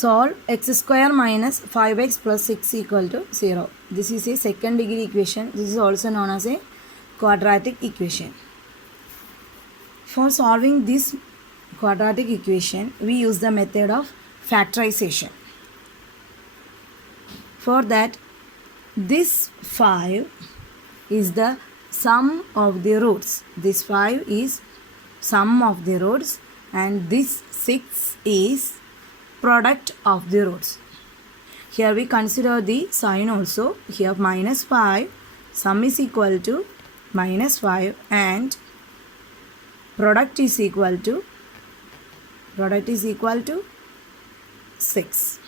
Solve x square minus 5x plus 6 equal to 0. This is a second degree equation. This is also known as a quadratic equation. For solving this quadratic equation, we use the method of factorization. For that, this 5 is the sum of the roots. This 5 is sum of the roots and this 6 is product of the roots. Here we consider the sign also. Here minus 5, sum is equal to minus 5 and product is equal to 6.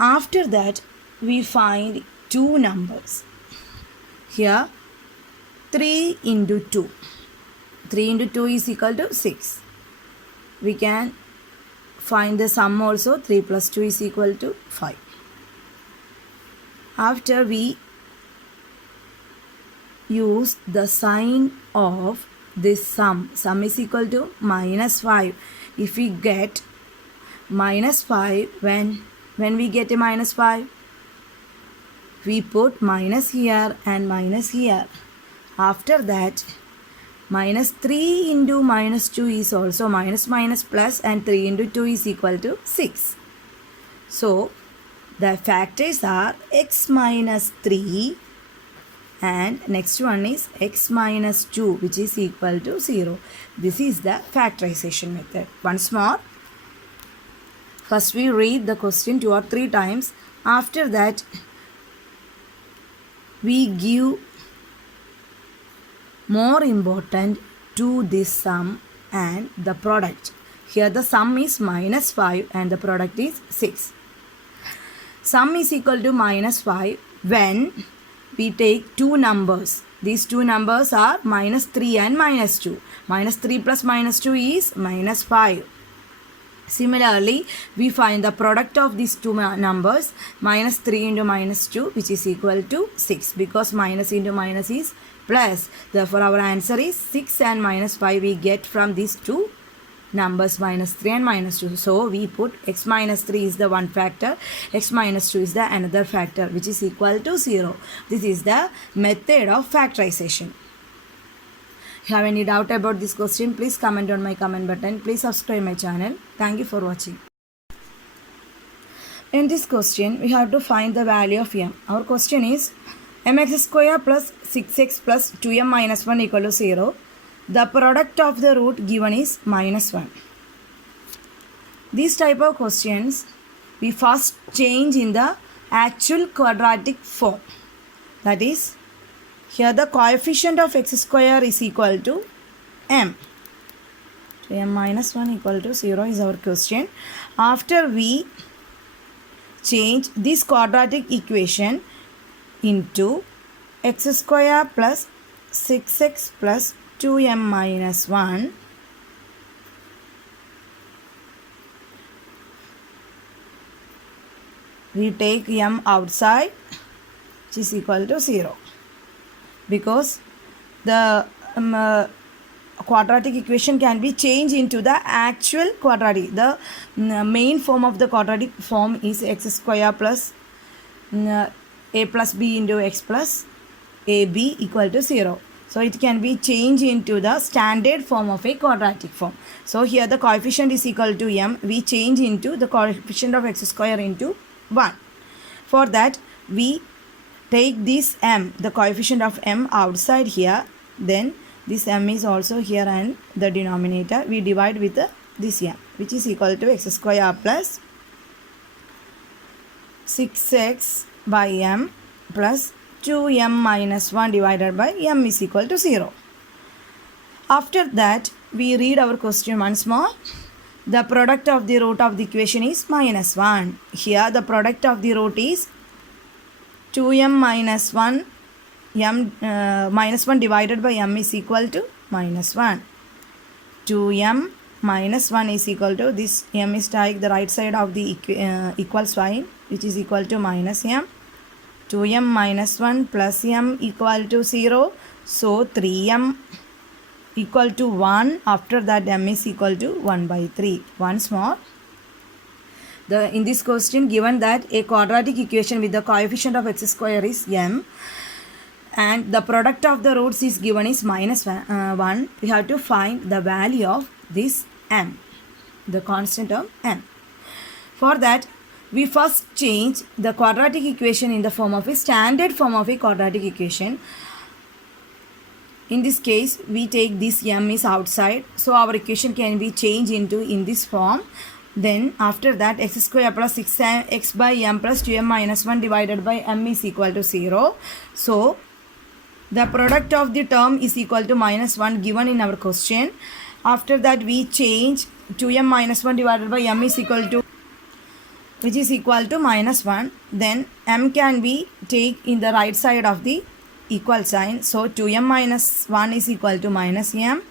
After that, we find two numbers. Here 3 into 2. 3 into 2 is equal to 6. We can find the sum also. 3 plus 2 is equal to 5. After we use the sign of this sum is equal to minus 5. If we get minus 5, when we get a minus 5, we put minus here and minus here. After that, minus 3 into minus 2 is also minus plus and 3 into 2 is equal to 6. So, the factors are x minus 3 and next one is x minus 2 which is equal to 0. This is the factorization method. Once more, first we read the question 2 or 3 times. After that, we give more important to this sum and the product. Here the sum is minus 5 and the product is 6. Sum is equal to minus 5 when we take two numbers. These two numbers are minus 3 and minus 2. Minus 3 plus minus 2 is minus 5. Similarly, we find the product of these two numbers, minus 3 into minus 2 which is equal to 6, because minus into minus is plus. Therefore, our answer is 6 and minus 5 we get from these two numbers, minus 3 and minus 2. So, we put x minus 3 is the one factor, x minus 2 is the another factor which is equal to 0. This is the method of factorization. If you have any doubt about this question, please comment on my comment button. Please subscribe my channel. Thank you for watching. In this question, we have to find the value of m. Our question is mx square plus 6x plus 2m minus 1 equal to 0. The product of the root given is minus 1. These type of questions, we first change in the actual quadratic form. That is, here the coefficient of x square is equal to m. So, m minus 1 equal to 0 is our question. After we change this quadratic equation into x square plus 6x plus 2m minus 1, we take m outside which is equal to 0, because the quadratic equation can be changed into the actual quadratic. The main form of the quadratic form is x square plus a plus b into x plus ab equal to 0. So, it can be changed into the standard form of a quadratic form. So, here the coefficient is equal to m. We change into the coefficient of x square into 1. For that, we take this m, the coefficient of m outside here. Then, this m is also here and the denominator. We divide with this m, which is equal to x square plus 6x by m plus 2m minus 1 divided by m is equal to 0. After that, we read our question once more. The product of the root of the equation is minus 1. Here the product of the root is 2m minus 1, minus 1 divided by m is equal to minus 1. 2m minus 1 is equal to, this m is take the right side of the equal sign, which is equal to minus m. 2m minus 1 plus m equal to 0. So, 3m equal to 1. After that, m is equal to 1 by 3. Once more, In this question, given that a quadratic equation with the coefficient of x square is m and the product of the roots is given is minus 1, we have to find the value of this m, the constant of m. For that, we first change the quadratic equation in the form of a standard form of a quadratic equation. In this case, we take this m is outside, so our equation can be changed into in this form. Then after that, x square plus 6x by m plus 2m minus 1 divided by m is equal to 0. So the product of the term is equal to minus 1 given in our question. After that, we change 2m minus 1 divided by m is equal to, which is equal to minus 1. Then m can be take in the right side of the equal sign. So 2m minus 1 is equal to minus m.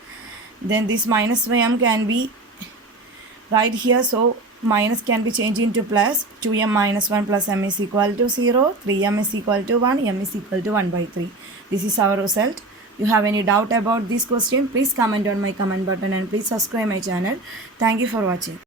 Then this minus m can be right here. So minus can be changed into plus. 2m minus 1 plus m is equal to 0. 3m is equal to 1. m is equal to 1 by 3. This is our result. You have any doubt about this question, please comment on my comment button and please subscribe my channel. Thank you for watching.